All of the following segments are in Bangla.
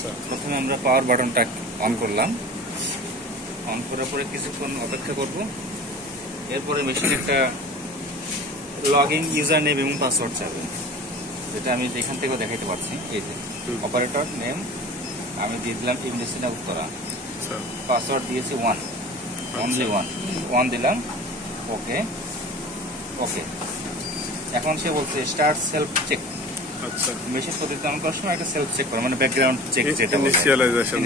আচ্ছা, প্রথমে আমরা পাওয়ার বাটনটা অন করলাম। অন করার পরে কিছুক্ষণ অপেক্ষা করব। এরপরে মেশিনে একটা লগইন ইউজার নেম এবং পাসওয়ার্ড চাইবে, যেটা আমি এখান থেকেও দেখাইতে পারছি। এই যে অপারেটর নেম আমি দিয়ে দিলাম ইমনেসিনা উত্তরা, পাসওয়ার্ড দিয়েছি 1, অনলি 1 দিলাম। ওকে ওকে। এখন সে বলছে স্টার্ট সেলফ চেক। আচ্ছা, মেশিন প্রতিদিন অন করার সময় একটা সেলফ চেক করা, মানে ব্যাকগ্রাউন্ড চেক, যেটা ইনিশিয়ালাইজেশন।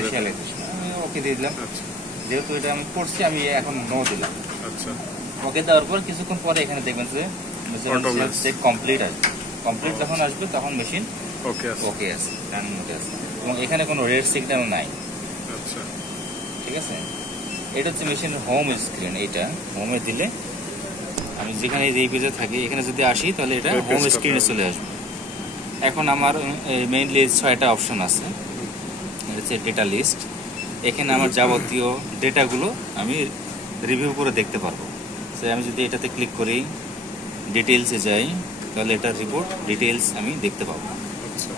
আমি ওকে দিয়ে দিলাম। আচ্ছা যেহেতু এটা আমি করছি, আমি এখন নো দিলাম। আচ্ছা, ওকে দেওয়ার পর কিছুক্ষণ পরে এখানে দেখবেন যে সেলফ চেক কমপ্লিট আসবে। কমপ্লিট যখন আসবে তখন মেশিন ওকে আছে। ওকে আছে, রানিং মোডে আছে, এবং এখানে কোনো রেড সিগন্যাল নাই। আচ্ছা, ঠিক আছে। এটা হচ্ছে মেশিনের হোম স্ক্রিন। এটা হোমে দিলে আমি যেখানে এই পেজে থাকি, এখানে যদি আসি তাহলে এটা হোম স্ক্রিনে চলে আসবে। এখন আমার মেইনলি 6টা অপশন আছে। এটা হচ্ছে ডেটা লিস্ট। এখানে আমার যাবতীয় ডেটাগুলো আমি রিভিউ করে দেখতে পারবো। সে আমি যদি এটাতে ক্লিক করি, ডিটেলসে যাই, তাহলে এটা রিপোর্ট ডিটেলস আমি দেখতে পাবো। আচ্ছা,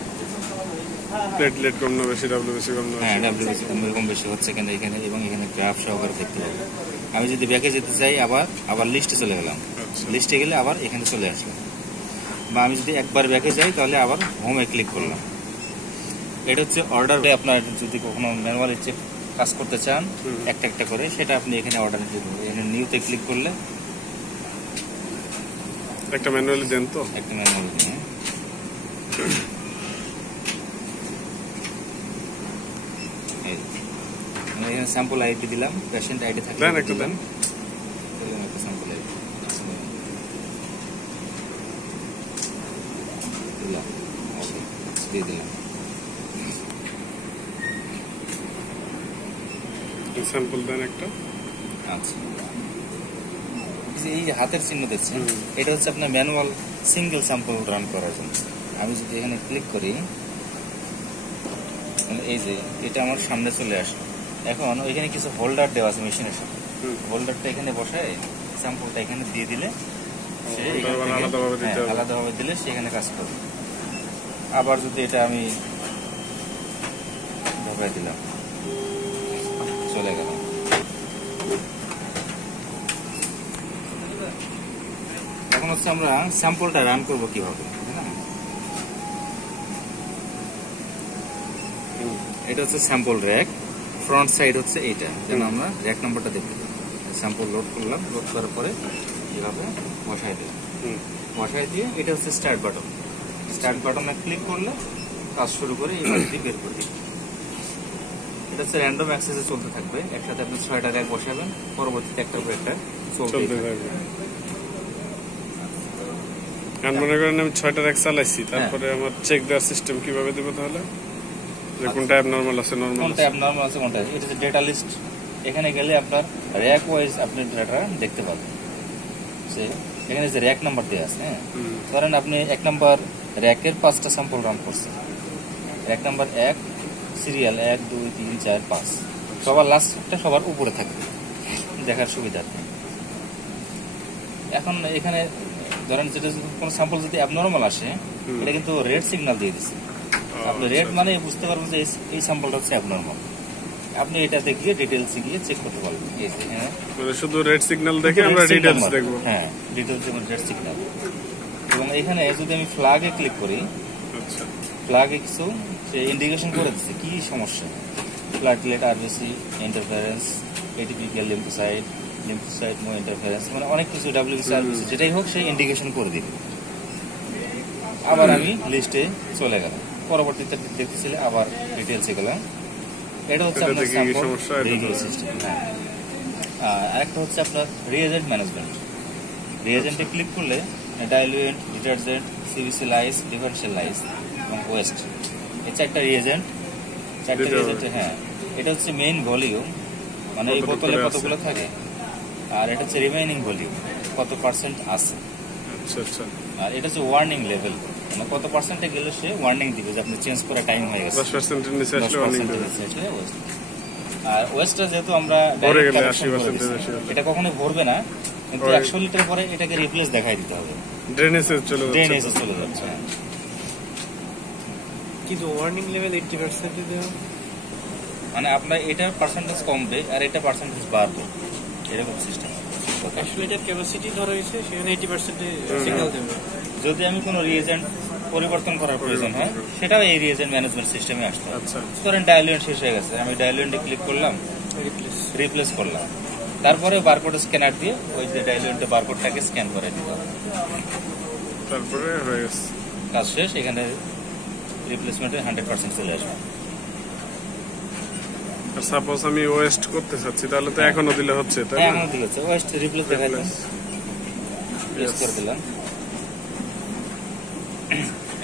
প্লেটলেট কম না বেশি, ডাব্লিউবিসি কম না? হ্যাঁ, ডাব্লিউবিসি কম বেশি হচ্ছে কিনা এখানে, এবং এখানে গ্রাফ সহকারে দেখতে পাবো। আমি যদি ব্যাকে যেতে চাই, আবার লিস্টে চলে গেলাম। লিস্টে গেলে আবার এখানে চলে আসলাম। বা আমি যদি একবার ব্যাকে যাই তাহলে আবার হোমে ক্লিক করলাম। এটা হচ্ছে অর্ডার। আপনার যদি কখনো ম্যানুয়ালি চেক কাজ করতে চান একটা একটা করে, সেটা আপনি এখানে অর্ডার দিতে পারবেন। এখানে নিউতে ক্লিক করলে একটা ম্যানুয়ালি দেন তো, একটা ম্যানুয়ালি দিন। এখানে স্যাম্পল আইডি দিলাম, পেশেন্ট আইডি থাকলে দেন একটু দেন। একটা স্যাম্পল আইডি দিলাম, দিয়ে দিলাম। স্যাম্পল দেন একটা। আচ্ছা, এই হাতের চিহ্ন দেখছেন, এটা হচ্ছে আপনার ম্যানুয়াল সিঙ্গেল স্যাম্পল রান করার জন্য। আমি যদি এখানে ক্লিক করি, এই যে এটা আমার সামনে চলে আসে। এখন এখানে কিছু হোল্ডার দেওয়া আছে মেশিনের সাথে। হোল্ডারটা এখানে বসায় স্যাম্পলটা এখানে দিয়ে দিলে সে আলাদাভাবে দিলে সে এখানে কাজ করবে। আবার যদি এটা আমি ঢোকাই দিলাম, চলে গেল। এখন হচ্ছে আমরা স্যাম্পলটা রান করবো কিভাবে। এটা হচ্ছে স্যাম্পল র্যাক, ফ্রন্ট সাইড হচ্ছে এইটা, যেন আমরা র্যাক নাম্বারটা দেখতে পাই। স্যাম্পল লোড করলাম, লোড করার পরে এইভাবে বসাই দিলাম। বসাই দিয়ে এটা হচ্ছে স্টার্ট বাটন। স্টার্ট বাটনে ক্লিক করলে কাজ শুরু করে এইভাবে দিয়ে বের করে দিই। এটা হচ্ছে র্যান্ডম অ্যাক্সেসে চলতে থাকবে। একসাথে আপনি 6টা র্যাক বসাবেন, পরবর্তীতে একটা করে একটা চলতে থাকবে। মনে করেন আমি 6টা র্যাক চালাইছি, তারপরে আমার চেক দেওয়ার সিস্টেম কিভাবে দেবো তাহলে? যে কোনটা অ্যাবনরমাল আছে, কোনটা অ্যাবনরমাল আছে, কোনটা। এটা হচ্ছে ডেটা লিস্ট। এখানে গেলে আপনার র্যাক ওয়াইজ আপনি ডেটা দেখতে পাবেন। এখানে যে র্যাক নাম্বার দেওয়া আছে, হ্যাঁ, ধরেন আপনি 1 নাম্বার র্যাকের 5টা স্যাম্পল রান করছেন। র্যাক নাম্বার 1 সিরিয়াল 1 2 3 4 5, সবার লাস্টটা সবার উপরে থাকবে দেখার সুবিধার্থে। এখন এখানে ধরেন যেটা কোনো স্যাম্পল যদি অ্যাবনরমাল আসে, এটা কিন্তু রেড সিগন্যাল দিয়ে দিচ্ছে। আপনি রেড মানে বুঝতে পারবেন যে এই স্যাম্পলটা হচ্ছে অ্যাবনরমাল। আপনি এটাতে গিয়ে ডিটেলসে গিয়ে চেক করতে পারবেন। মানে শুধু রেড সিগন্যাল দেখে আমরা ডিটেলস দেখব। হ্যাঁ, ডিটেলস এবং রেড সিগন্যাল। এবং এখানে যদি আমি ফ্ল্যাগে ক্লিক করি, আচ্ছা, ফ্ল্যাগে কিছু সে ইন্ডিকেশন করে দিচ্ছে কি সমস্যা। Platelet, RBC interference, atypical lymphocyte মো ইন্টারফারেন্স, মানে অনেক কিছু, ডাব্লিউবিসি আরবিসি যেটাই হোক সে ইন্ডিকেশন করে দিবে। আবার আমি লিস্টে চলে গেলাম, পরবর্তীতে দেখতেছিলে আবার ডিটেলসে গেলাম। এটা হচ্ছে আপনার স্যাম্পল রিভিউ সিস্টেম। হ্যাঁ, আরেকটা হচ্ছে আপনার রিএজেন্ট ম্যানেজমেন্ট। রিএজেন্টে ক্লিক করলে diluent, detergent, CVC lyse, differential lyse এবং ওয়েস্ট, এই 4টা রিএজেন্ট। হ্যাঁ, এটা হচ্ছে মেইন ভলিউম, মানে এই বোতলে কতগুলো থাকে, আর এটা হচ্ছে রিমেইনিং ভলিউম, কত পার্সেন্ট আছে। আর এটা হচ্ছে ওয়ার্নিং লেভেল, মানে কত পার্সেন্টে গেলে সে ওয়ার্নিং দিবে যে আপনি চেঞ্জ করা টাইম হয়ে গেছে। 10%-এর নিচে আসলে ওয়ার্নিং দিবে। আর ওয়েস্টটা যেহেতু আমরা এটা কখনো ভরবে না, কিন্তু 100 লিটার পরে এটাকে রিপ্লেস দেখাই দিতে হবে। ড্রেনেজে চলে যাচ্ছে। কিন্তু ওয়ার্নিং লেভেল 80% দিতে হবে। মানে আপনার এটার পার্সেন্টেজ কমবে আর এটা পার্সেন্টেজ বাড়বে, এরকম সিস্টেম। আসলে এটার ক্যাপাসিটি ধরা হয়েছে, সেখানে 80% সিগন্যাল দেবে। যদি আমি কোনো রিএজেন্ট পরিবর্তন করার প্রয়োজন হয়, সেটাও এই রিএজেন্ট ম্যানেজমেন্ট সিস্টেমে আসতে হবে। আচ্ছা ধরেন ডায়ালিয়ন শেষ হয়ে গেছে, আমি ডায়ালিয়নটা ক্লিক করলাম, রিপ্লেস করলাম, তারপরে বারকোড স্ক্যানার দিয়ে ওই যে ডায়ালিয়নটা বারকোডটাকে স্ক্যান করে দিলাম, তারপরে হয়ে গেছে কাজ শেষ। এখানে রিপ্লেসমেন্টে 100% চলে আসবে। আর সাপোজ আমি ওয়েস্ট করতে চাচ্ছি, তাহলে তো এখনো দিলে হচ্ছে, তাই হ্যাঁ, না? এখনো দিলেছে ওয়েস্ট রিপ্লেস দেখাইলাম, প্রেস করে দিলাম,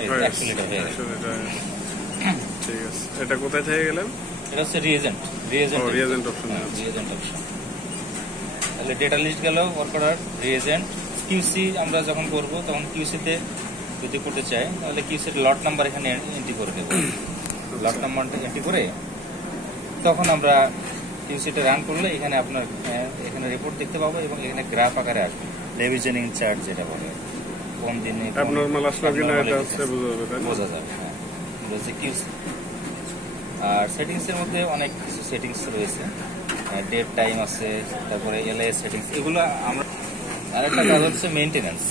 এই হয়ে গেছে। অ্যাকচুয়ালি হয়ে গেল। আসলে ঠিক আছে। এটা কোথায় থেকে গেলেন? এটা হচ্ছে রিএজেন্ট reagent option এ আছে। Reagent option. তাহলে ডেটা লিস্ট গেল, ওয়ার্ক অর্ডার, রিএজেন্ট, কিউসি আমরা যখন করব তখন কিউসিতে যদি করতে চাই তাহলে কিউসির লট নাম্বার এখানে এন্ট্রি করে দেব। লট নাম্বারটা এন্ট্রি করে তখন আমরা কিউসিটা রান করলে এখানে আপনার এখানে রিপোর্ট দেখতে পাবো এবং এখানে গ্রাফ আকারে আসবে, রিভিশনিং চার্ট যেটা বলে, কোন দিনে অ্যাবনরমাল আসলো কিনা এটা হচ্ছে বোঝা যাবে, তাই না? বোঝা যাবে। হ্যাঁ, এটা হচ্ছে কিউসি। আর সেটিংস এর মধ্যে অনেক কিছু সেটিংস রয়েছে, ডেট টাইম আছে, তারপরে এলআইএস সেটিংস, এগুলো আমরা। আর একটা কাজ হচ্ছে মেইনটেনেন্স।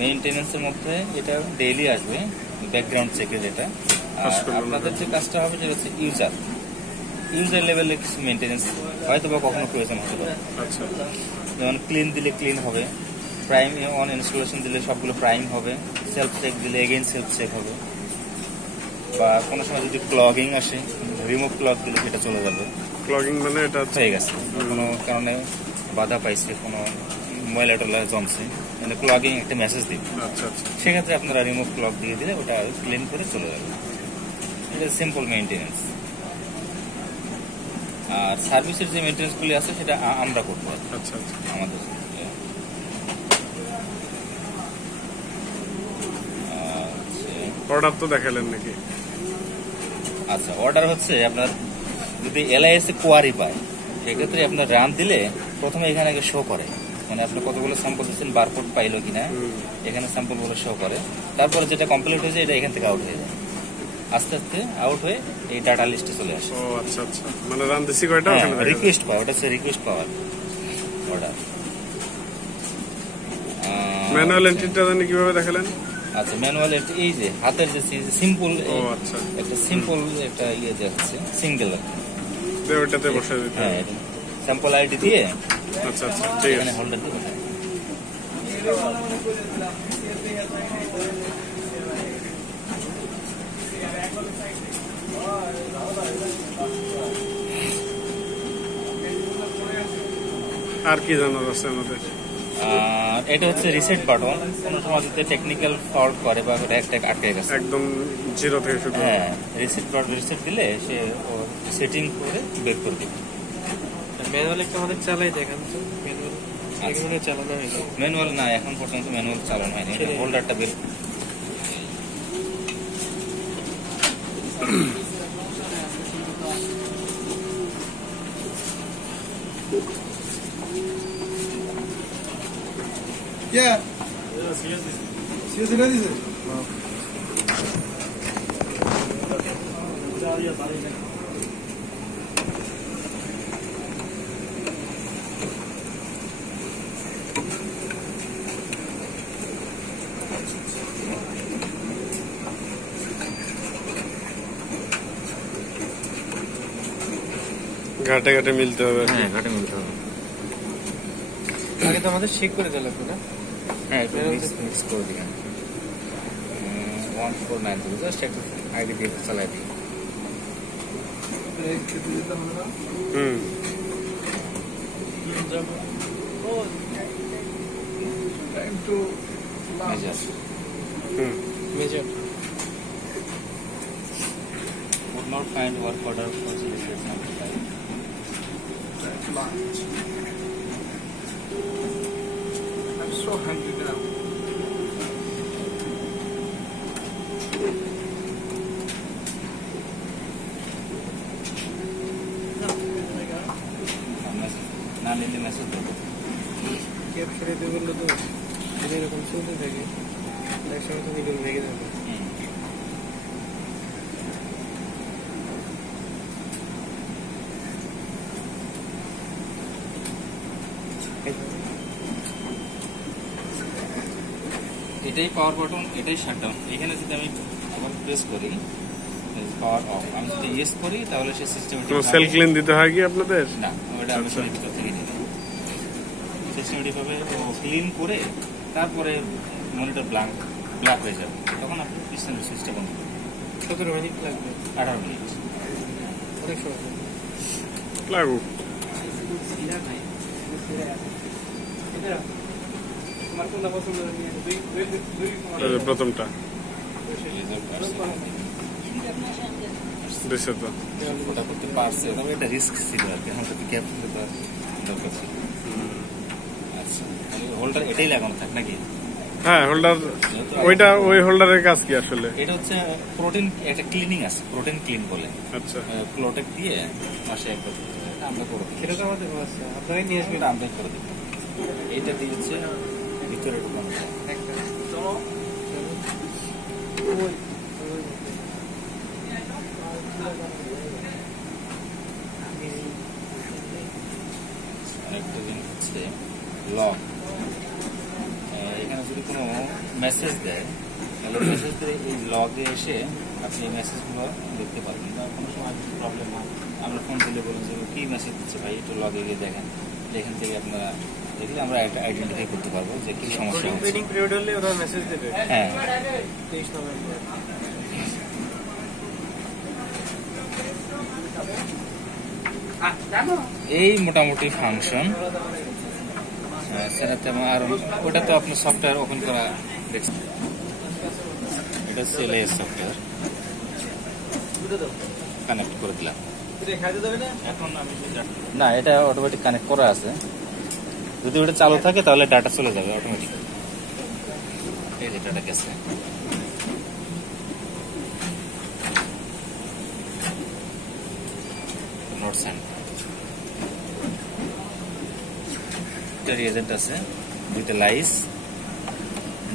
মেইনটেনেন্সের মধ্যে এটা ডেইলি আসবে, ব্যাকগ্রাউন্ড চেকের যেটা। আর আপনাদের যে কাজটা হবে সেটা হচ্ছে ইউজার লেভেলে কিছু মেইনটেনেন্স হয়তো বা কখনো প্রয়োজন হতে পারে। আচ্ছা যেমন ক্লিন দিলে ক্লিন হবে, প্রাইম অন ইনস্টলেশন দিলে সবগুলো প্রাইম হবে, সেলফ চেক দিলে এগেইন সেলফ চেক হবে, বা কোনো সময় যদি ক্লগিং আসে, রিমুভ ক্লগ দিলে সেটা চলে যাবে। ক্লগিং মানে এটা হচ্ছে হয়ে গেছে, কোনো কারণে বাধা পাইছে, কোনো ময়লা টলা জমছে, মানে ক্লগিং একটা মেসেজ দিবে, আচ্ছা আচ্ছা সেক্ষেত্রে আপনারা রিমুভ ক্লগ দিয়ে দিলে ওটা ক্লিন করে চলে যাবে। এটা সিম্পল মেইনটেনেন্স। আর সার্ভিসের যে মেইনটেনেন্স গুলি আছে সেটা আমরা করতে পারি আচ্ছা আচ্ছা আমাদের। অর্ডার তো দেখালেন নাকি? আচ্ছা, অর্ডার হচ্ছে আপনার যদি এলআইএস কোয়ারি পায়, সেক্ষেত্রে আপনার রান দিলে প্রথমে এখানে আগে শো করে, মানে আপনি কতগুলো স্যাম্পল দিচ্ছেন, বারকোড পাইলো কিনা, এখানে স্যাম্পল গুলো শো করে। তারপরে যেটা কমপ্লিট হয়েছে এটা এখান থেকে আউট হয়ে যায়, আস্তে আস্তে আউট হয়ে এই ডাটা লিস্টে চলে আসে। ও আচ্ছা আচ্ছা, মানে রান দিছি কয়টা ওখানে দেখা যায়। রিকোয়েস্ট পাওয়া, ওটা হচ্ছে রিকোয়েস্ট পাওয়ার অর্ডার। ম্যানুয়াল এন্ট্রিটা জানি কিভাবে দেখালেন? আচ্ছা, ম্যানুয়াল এই যে হাতের যে সিম্পল, ও আচ্ছা, একটা সিম্পল একটা ইয়ে যাচ্ছে সিঙ্গেল, ওইটাতে বসে দিতে হ্যাঁ, হবে। স্যাম্পল আইডি দিয়ে আচ্ছা আচ্ছা ঠিক এখানে আছে। হোল্ডার দিয়ে আর কি জানার আছে আমাদের? আর এটা হচ্ছে রিসেট বাটন, কোনো সময় যদি টেকনিক্যাল ফল্ট করে বা র্যাক ট্যাক আটকে গেছে, একদম জিরো থেকে শুরু। হ্যাঁ, রিসেট বাটন রিসেট দিলে সে সেটিং করে বের করে দিবে। ম্যানুয়াল একটা আমাদের চালাই দেখান তো, ম্যানুয়াল এগুলো চালানো হয়েছে। ম্যানুয়াল না, এখন পর্যন্ত ম্যানুয়াল চালানো হয়নি, হোল্ডারটা বের। Yeah. Seriously, ready, sir? ঘাটে ঘাটে মিলতে হবে। হ্যাঁ, ঘাটে মিলতে হবে। আগে তো আমাদের চেক করে দেওয়া লাগবে না? হ্যাঁ, একটু মিক্স করে দিবেন। 149 থেকে জাস্ট একটা আইডি দিয়ে চালাই দিই। হুম Time to measure hmm major would not find work order for selected number type. launch. I'm so hungry now. না নিলে মেসেজ দেবো। ক্যাপ ছেড়ে দিয়ে বললো তো যদি এরকম চলতে থাকে একসময় তো ভিডিও ভেঙে যাবে। এটাই পাওয়ার বাটন, এটাই শাটডাউন। এখানে যদি আমি প্রেস করি পাওয়ার অফ, আমি যদি ইয়েস করি তাহলে সে সিস্টেমেটিক সেল ক্লিন দিতে হয় কি আপনাদের? না, ওটা আমি সেলের ভিতর থেকে নিই। সিস্টেমেটিক ভাবে ক্লিন করে তারপরে মনিটর ব্ল্যাক হয়ে যাবে, তখন আপনি পিছনের সুইচটা বন্ধ করবেন। 17 মিনিট লাগবে, 18 মিনিট অনেক সময়। লাগুক। তোমার কোনটা পছন্দ এই যে প্রথমটা দিছে তো। ওটা করতে পারছে, তবে এটা রিস্ক ছিল আর কি, আমাকে তো ক্যাপ করতে দরকার ছিল। আচ্ছা, হোল্ডার এটাই লাগানো থাক নাকি? হ্যাঁ, হোল্ডার ওইটা, ওই হোল্ডারের কাজ কি আসলে? এটা হচ্ছে প্রোটিন, একটা ক্লিনিং আছে, প্রোটিন ক্লিন বলে। আচ্ছা, ক্লোটেক দিয়ে মাসে একবার আমরা করে দিই। সেটা তো আমাদের আছে, আপনারাই নিয়ে আসবেন। এটা আমরা করে দিই। এইটা দিয়ে হচ্ছে ভিতরে ঢুকানো যায়। একটা আরেকটা জিনিস হচ্ছে লগ। এখানে যদি কোনো মেসেজ দেয় তাহলে মেসেজ দিয়ে এই লগে এসে আপনি এই মেসেজগুলো দেখতে পারবেন। বা কোনো সময় কিছু প্রবলেম হয়, আমরা ফোন দিলে বলুন যে কি মেসেজ দিচ্ছে ভাই, একটু লগে গিয়ে দেখেন। এখান থেকে আপনারা দেখলে আমরা একটা আইডেন্টিফাই করতে পারবো যে কি সমস্যা হচ্ছে। ট্রেনিং পিরিয়ড হলে ওরা মেসেজ দেবে। হ্যাঁ, 23 নভেম্বর। এই মোটামুটি ফাংশন। আর ওটা তো আপনার সফটওয়্যার ওপেন করা দেখছেন, এটা সেলের সফটওয়্যার কানেক্ট করে দিলাম। এখন আমি না, এটা অটোমেটিক কানেক্ট করা আছে, যদি ওটা চালু থাকে তাহলে ডাটা চলে যাবে অটোমেটিক। এই যে ডাটা গেছে। নোট সেন্ড রিয়েজেন্ট আছে, দুইটা লাইস,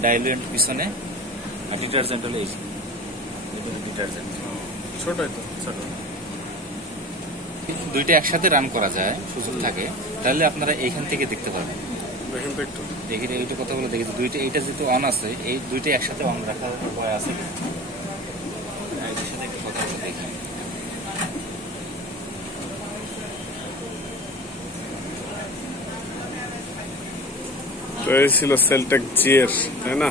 ডাইলুয়েন্ট পিছনে, আর ডিটারজেন্ট হলো এই ডিটারজেন্ট। ছোটই তো, ছোট। দুইটা একসাথে রান করা যায়, সুযোগ থাকে, তাহলে আপনারা এইখান থেকে দেখতে পারবেন। দেখেন তো একটু। দেখি এইটা কথা বলে দেখি, দুইটা এইটা যেহেতু অন আছে, এই দুইটা একসাথে অন রাখার উপায় আছে কি? এটার সাথে একটু কথা বলে দেখি। তো এই ছিল সেলটেক জি এর, তাই না?